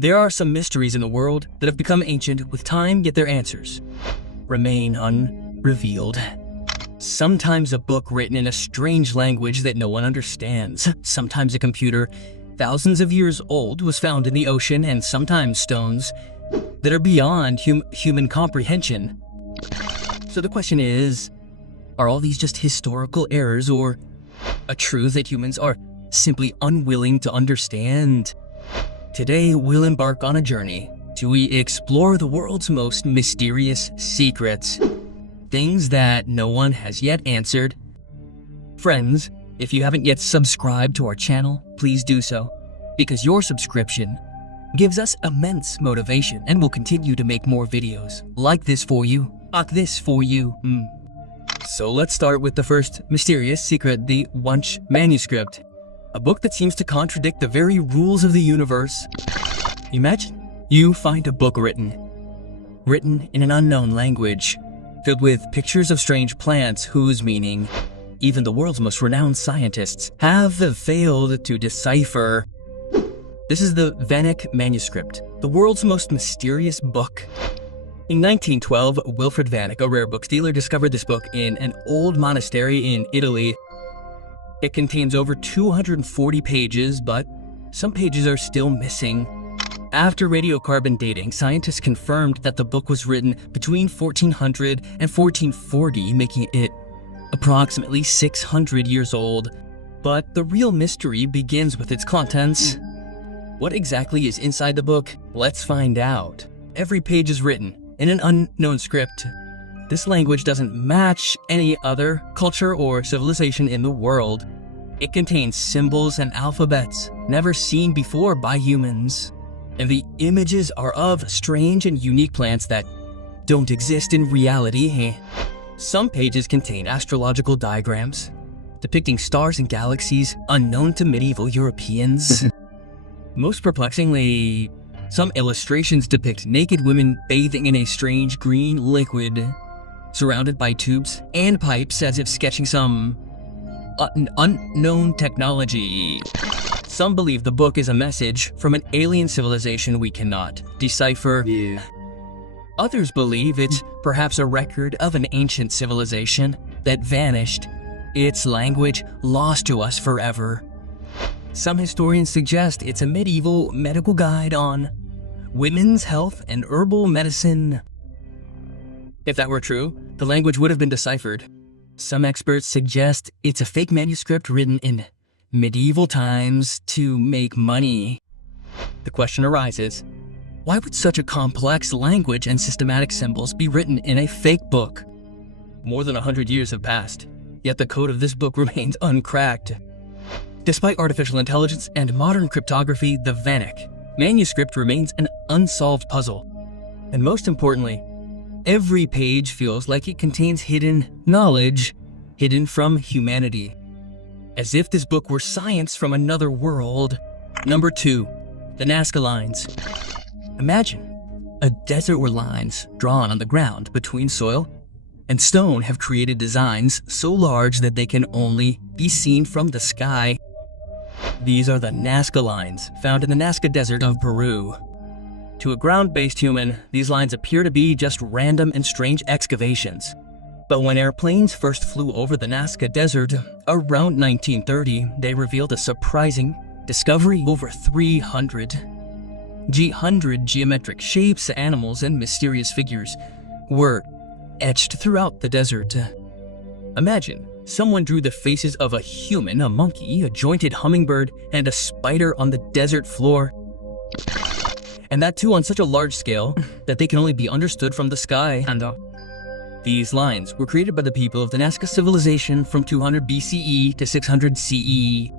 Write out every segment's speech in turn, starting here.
There are some mysteries in the world that have become ancient with time, yet their answers remain unrevealed. Sometimes a book written in a strange language that no one understands. Sometimes a computer thousands of years old was found in the ocean, and sometimes stones that are beyond human comprehension. So the question is, are all these just historical errors or a truth that humans are simply unwilling to understand? Today, we'll embark on a journey to explore the world's most mysterious secrets, things that no one has yet answered. Friends, if you haven't yet subscribed to our channel, please do so, because your subscription gives us immense motivation and will continue to make more videos like this for you. So let's start with the first mysterious secret, the Wunsch manuscript. A book that seems to contradict the very rules of the universe. Imagine you find a book written in an unknown language, filled with pictures of strange plants whose meaning even the world's most renowned scientists have failed to decipher. This is the Vanek manuscript, the world's most mysterious book. In 1912, Wilfred Vanek, a rare book dealer, discovered this book in an old monastery in Italy. It contains over 240 pages, but some pages are still missing. After radiocarbon dating, scientists confirmed that the book was written between 1400 and 1440, making it approximately 600 years old. But the real mystery begins with its contents. What exactly is inside the book? Let's find out. Every page is written in an unknown script. This language doesn't match any other culture or civilization in the world. It contains symbols and alphabets never seen before by humans. And the images are of strange and unique plants that don't exist in reality. Some pages contain astrological diagrams depicting stars and galaxies unknown to medieval Europeans. Most perplexingly, some illustrations depict naked women bathing in a strange green liquid, surrounded by tubes and pipes as if sketching some unknown technology. Some believe the book is a message from an alien civilization we cannot decipher. Others believe it's perhaps a record of an ancient civilization that vanished, its language lost to us forever. Some historians suggest it's a medieval medical guide on women's health and herbal medicine. If that were true, the language would have been deciphered. Some experts suggest it's a fake manuscript written in medieval times to make money. The question arises, why would such a complex language and systematic symbols be written in a fake book? More than 100 years have passed, yet the code of this book remains uncracked. Despite artificial intelligence and modern cryptography, the Vanek manuscript remains an unsolved puzzle. And most importantly, every page feels like it contains hidden knowledge, hidden from humanity. As if this book were science from another world. Number 2, the Nazca Lines. Imagine a desert where lines drawn on the ground between soil and stone have created designs so large that they can only be seen from the sky. These are the Nazca Lines, found in the Nazca Desert of Peru. To a ground-based human, these lines appear to be just random and strange excavations. But when airplanes first flew over the Nazca Desert around 1930, they revealed a surprising discovery. Over 300 geometric shapes, animals, and mysterious figures were etched throughout the desert. Imagine someone drew the faces of a human, a monkey, a jointed hummingbird, and a spider on the desert floor. And that too on such a large scale that they can only be understood from the sky. These lines were created by the people of the Nazca civilization from 200 BCE to 600 CE.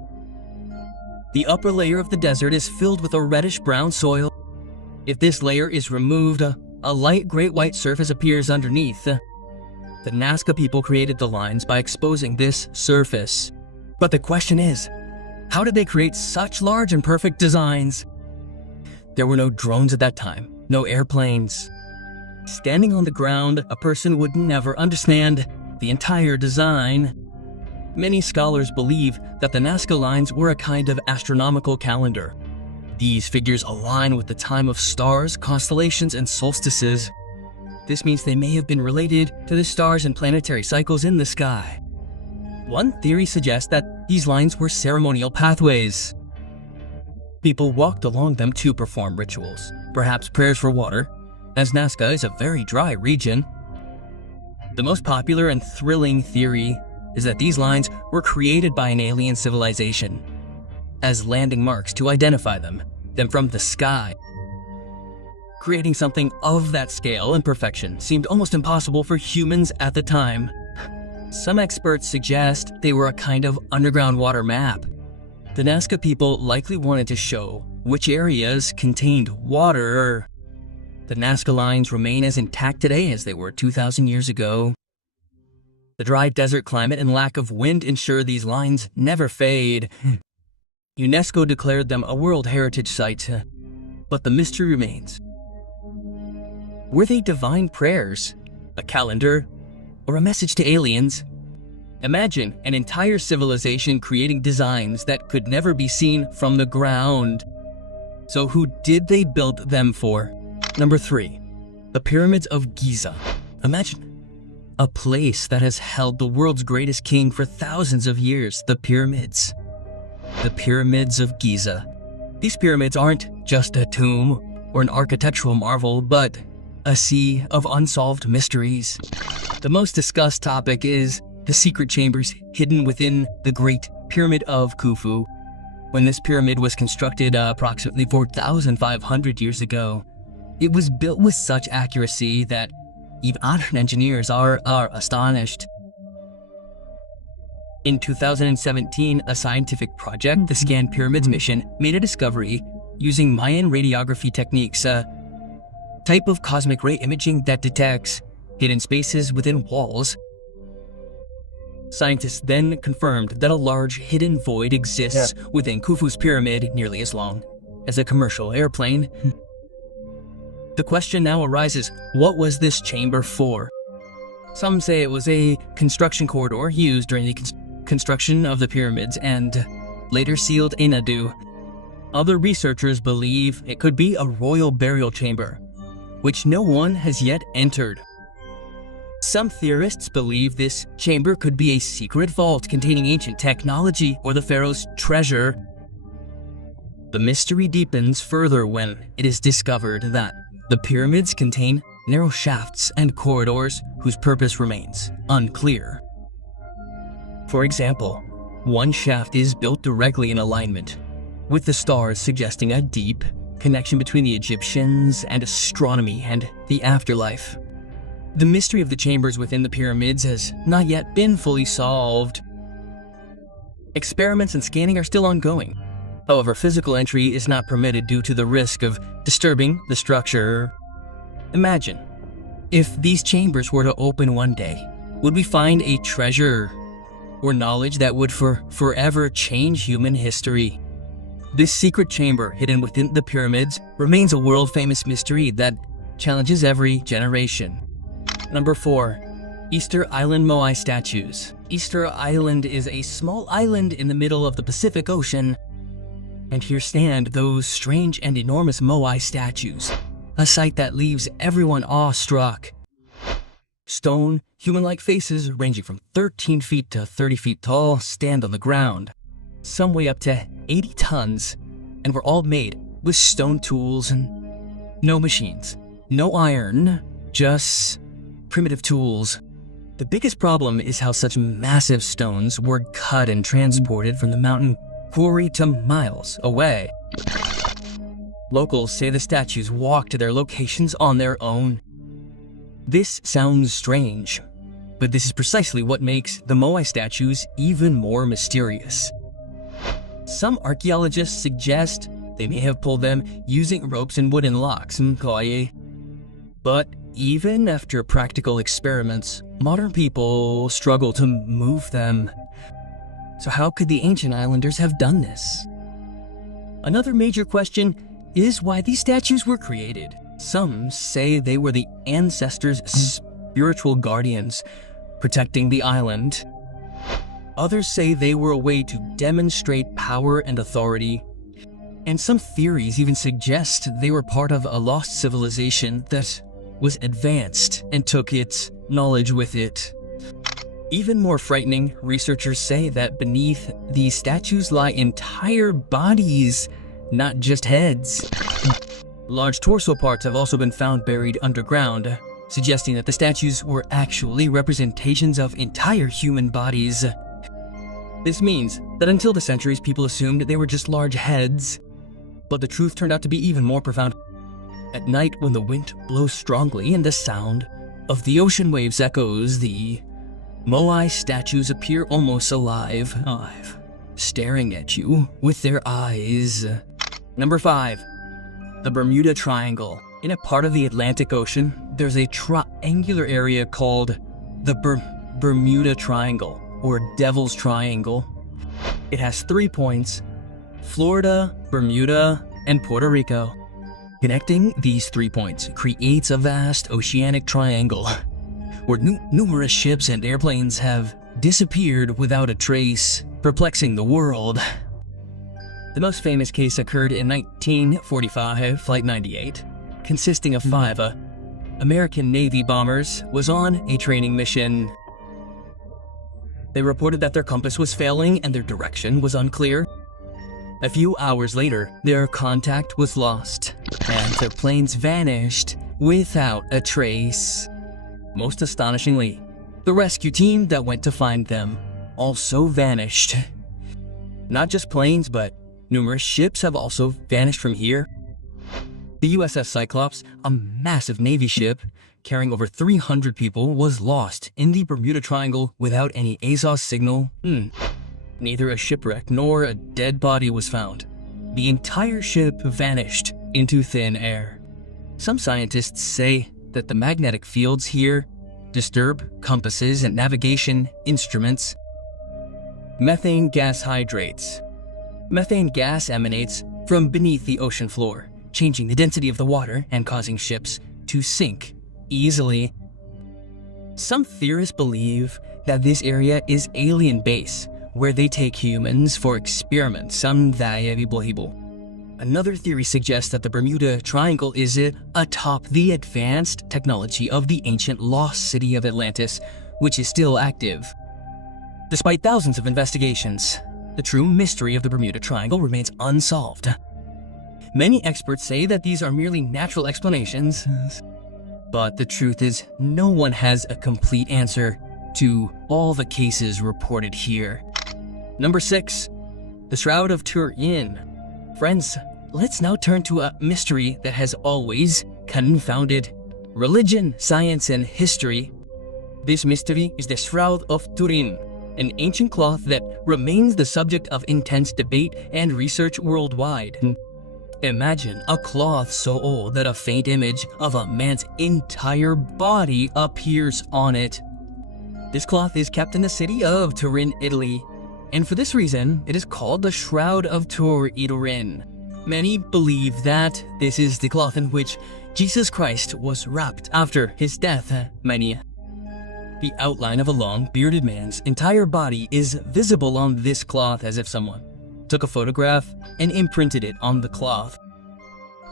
The upper layer of the desert is filled with a reddish-brown soil. If this layer is removed, a light great white surface appears underneath. The Nazca people created the lines by exposing this surface. But the question is, how did they create such large and perfect designs? There were no drones at that time, no airplanes. Standing on the ground, a person would never understand the entire design. Many scholars believe that the Nazca lines were a kind of astronomical calendar, These figures align with the time of stars, constellations, and solstices. This means they may have been related to the stars and planetary cycles in the sky. One theory suggests that these lines were ceremonial pathways. People walked along them to perform rituals, perhaps prayers for water, as Nazca is a very dry region. The most popular and thrilling theory is that these lines were created by an alien civilization as landing marks to identify them from the sky. Creating something of that scale and perfection seemed almost impossible for humans at the time. Some experts suggest they were a kind of underground water map. The Nazca people likely wanted to show which areas contained water. The Nazca lines remain as intact today as they were 2,000 years ago. The dry desert climate and lack of wind ensure these lines never fade. UNESCO declared them a World Heritage Site, but the mystery remains. Were they divine prayers, a calendar, or a message to aliens? Imagine an entire civilization creating designs that could never be seen from the ground. So who did they build them for? Number 3, the Pyramids of Giza. Imagine a place that has held the world's greatest king for thousands of years, the pyramids. The Pyramids of Giza. These pyramids aren't just a tomb or an architectural marvel, but a sea of unsolved mysteries. The most discussed topic is the secret chambers hidden within the Great Pyramid of Khufu. When this pyramid was constructed approximately 4,500 years ago, it was built with such accuracy that even modern engineers are astonished. In 2017, a scientific project, the Scan Pyramids mission, made a discovery using Mayan radiography techniques, a type of cosmic ray imaging that detects hidden spaces within walls. Scientists then confirmed that a large hidden void exists within Khufu's pyramid, nearly as long as a commercial airplane. The question now arises, what was this chamber for? Some say it was a construction corridor used during the construction of the pyramids and later sealed in Nadu. Other researchers believe it could be a royal burial chamber, which no one has yet entered. Some theorists believe this chamber could be a secret vault containing ancient technology or the pharaoh's treasure. The mystery deepens further when it is discovered that the pyramids contain narrow shafts and corridors whose purpose remains unclear. For example, one shaft is built directly in alignment with the stars, suggesting a deep connection between the Egyptians and astronomy and the afterlife. The mystery of the chambers within the pyramids has not yet been fully solved. Experiments and scanning are still ongoing. However, physical entry is not permitted due to the risk of disturbing the structure. Imagine, if these chambers were to open one day, would we find a treasure or knowledge that would forever change human history? This secret chamber hidden within the pyramids remains a world-famous mystery that challenges every generation. Number 4. Easter Island Moai Statues. Easter Island is a small island in the middle of the Pacific Ocean, and here stand those strange and enormous Moai statues, a sight that leaves everyone awestruck. Stone, human-like faces ranging from 13 feet to 30 feet tall stand on the ground. Some weigh up to 80 tons, and were all made with stone tools and no machines, no iron, just primitive tools. The biggest problem is how such massive stones were cut and transported from the mountain quarry to miles away. Locals say the statues walk to their locations on their own. This sounds strange, but this is precisely what makes the Moai statues even more mysterious. Some archaeologists suggest they may have pulled them using ropes and wooden locks, but even after practical experiments, modern people struggle to move them. So how could the ancient islanders have done this? Another major question is why these statues were created. Some say they were the ancestors' spiritual guardians, protecting the island. Others say they were a way to demonstrate power and authority. And some theories even suggest they were part of a lost civilization that was advanced and took its knowledge with it. Even more frightening, researchers say that beneath these statues lie entire bodies, not just heads. Large torso parts have also been found buried underground, suggesting that the statues were actually representations of entire human bodies. This means that until the centuries, people assumed they were just large heads. But the truth turned out to be even more profound. At night, when the wind blows strongly and the sound of the ocean waves echoes, the Moai statues appear almost alive, staring at you with their eyes. Number 5. The Bermuda Triangle. In a part of the Atlantic Ocean, there's a triangular area called the Bermuda Triangle, or Devil's Triangle. It has 3 points: Florida, Bermuda, and Puerto Rico. Connecting these 3 points creates a vast oceanic triangle where numerous ships and airplanes have disappeared without a trace, perplexing the world. The most famous case occurred in 1945, Flight 98, consisting of 5 American Navy bombers, was on a training mission. They reported that their compass was failing and their direction was unclear. A few hours later, their contact was lost, and their planes vanished without a trace. Most astonishingly, the rescue team that went to find them also vanished. Not just planes, but numerous ships have also vanished from here. The USS Cyclops, a massive Navy ship carrying over 300 people, was lost in the Bermuda Triangle without any ASOS signal. Neither a shipwreck nor a dead body was found. The entire ship vanished into thin air. Some scientists say that the magnetic fields here disturb compasses and navigation instruments. Methane gas hydrates. Methane gas emanates from beneath the ocean floor, changing the density of the water and causing ships to sink easily. Some theorists believe that this area is alien base, where they take humans for experiments. Another theory suggests that the Bermuda Triangle is atop the advanced technology of the ancient lost city of Atlantis, which is still active. Despite thousands of investigations, the true mystery of the Bermuda Triangle remains unsolved. Many experts say that these are merely natural explanations, but the truth is no one has a complete answer to all the cases reported here. Number 6. The Shroud of Turin. Friends, let's now turn to a mystery that has always confounded religion, science, and history. This mystery is the Shroud of Turin, an ancient cloth that remains the subject of intense debate and research worldwide. Imagine a cloth so old that a faint image of a man's entire body appears on it. This cloth is kept in the city of Turin, Italy, and for this reason, it is called the Shroud of Turin. Many believe that this is the cloth in which Jesus Christ was wrapped after his death. The outline of a long, bearded man's entire body is visible on this cloth, as if someone took a photograph and imprinted it on the cloth.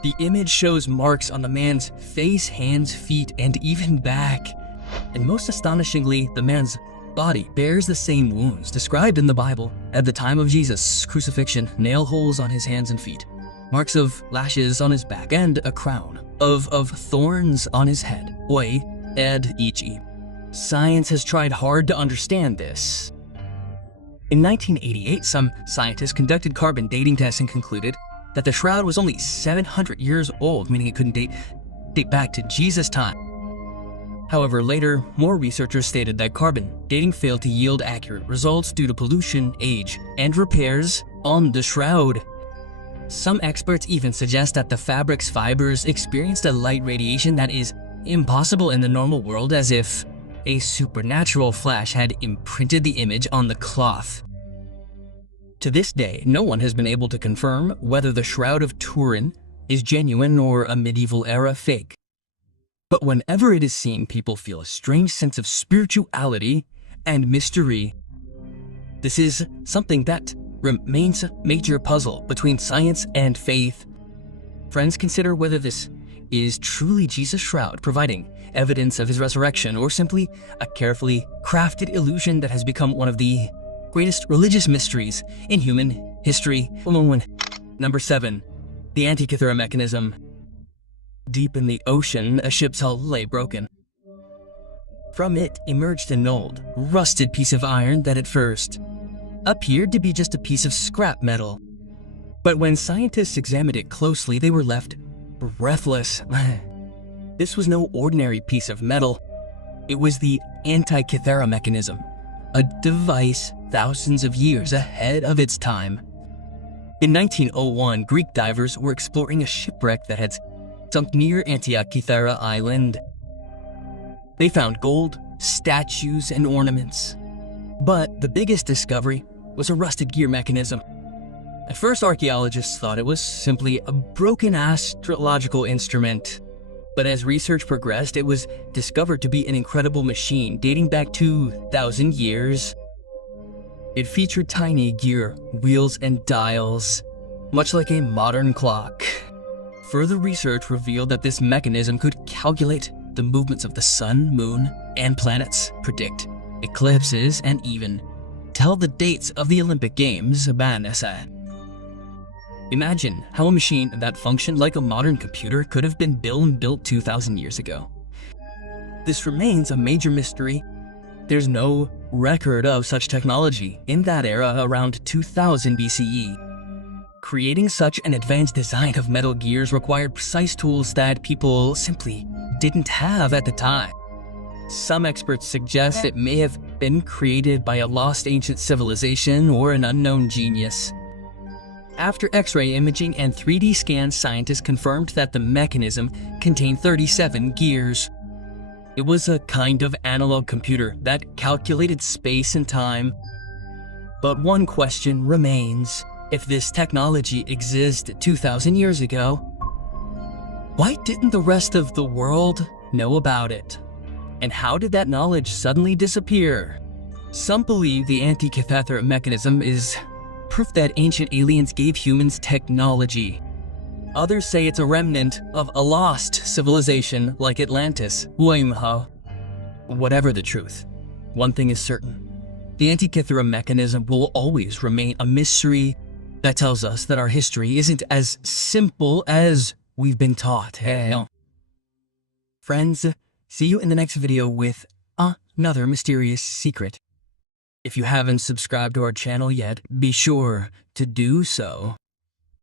The image shows marks on the man's face, hands, feet, and even back. And most astonishingly, the man's body bears the same wounds described in the Bible at the time of Jesus' crucifixion: nail holes on his hands and feet, marks of lashes on his back, and a crown of thorns on his head. Oi, ed ichi. Science has tried hard to understand this. In 1988, some scientists conducted carbon dating tests and concluded that the shroud was only 700 years old, meaning it couldn't date back to Jesus' time. However, later, more researchers stated that carbon dating failed to yield accurate results due to pollution, age, and repairs on the shroud. Some experts even suggest that the fabric's fibers experienced a light radiation that is impossible in the normal world, as if a supernatural flash had imprinted the image on the cloth. To this day, no one has been able to confirm whether the Shroud of Turin is genuine or a medieval-era fake. But whenever it is seen, people feel a strange sense of spirituality and mystery. This is something that remains a major puzzle between science and faith. Friends, consider whether this is truly Jesus' shroud providing evidence of his resurrection, or simply a carefully crafted illusion that has become one of the greatest religious mysteries in human history. Number 7. The Antikythera mechanism. Deep in the ocean, a ship's hull lay broken. From it emerged an old, rusted piece of iron that at first appeared to be just a piece of scrap metal. But when scientists examined it closely, they were left breathless. This was no ordinary piece of metal. It was the Antikythera mechanism, a device thousands of years ahead of its time. In 1901, Greek divers were exploring a shipwreck that had sunk near Antikythera Island. They found gold, statues, and ornaments. But the biggest discovery was a rusted gear mechanism. At first, archaeologists thought it was simply a broken astrological instrument. But as research progressed, it was discovered to be an incredible machine dating back 2,000 years. It featured tiny gear, wheels, and dials, much like a modern clock. Further research revealed that this mechanism could calculate the movements of the sun, moon, and planets, predict eclipses, and even tell the dates of the Olympic Games. Imagine how a machine that functioned like a modern computer could have been built 2,000 years ago. This remains a major mystery. There's no record of such technology in that era around 2000 BCE. Creating such an advanced design of metal gears required precise tools that people simply didn't have at the time. Some experts suggest it may have been created by a lost ancient civilization or an unknown genius. After X-ray imaging and 3D scans, scientists confirmed that the mechanism contained 37 gears. It was a kind of analog computer that calculated space and time. But one question remains. If this technology existed 2,000 years ago, why didn't the rest of the world know about it? And how did that knowledge suddenly disappear? Some believe the Antikythera mechanism is proof that ancient aliens gave humans technology. Others say it's a remnant of a lost civilization like Atlantis. Whatever the truth, one thing is certain. The Antikythera mechanism will always remain a mystery that tells us that our history isn't as simple as we've been taught. Friends, see you in the next video with another mysterious secret. If you haven't subscribed to our channel yet, be sure to do so.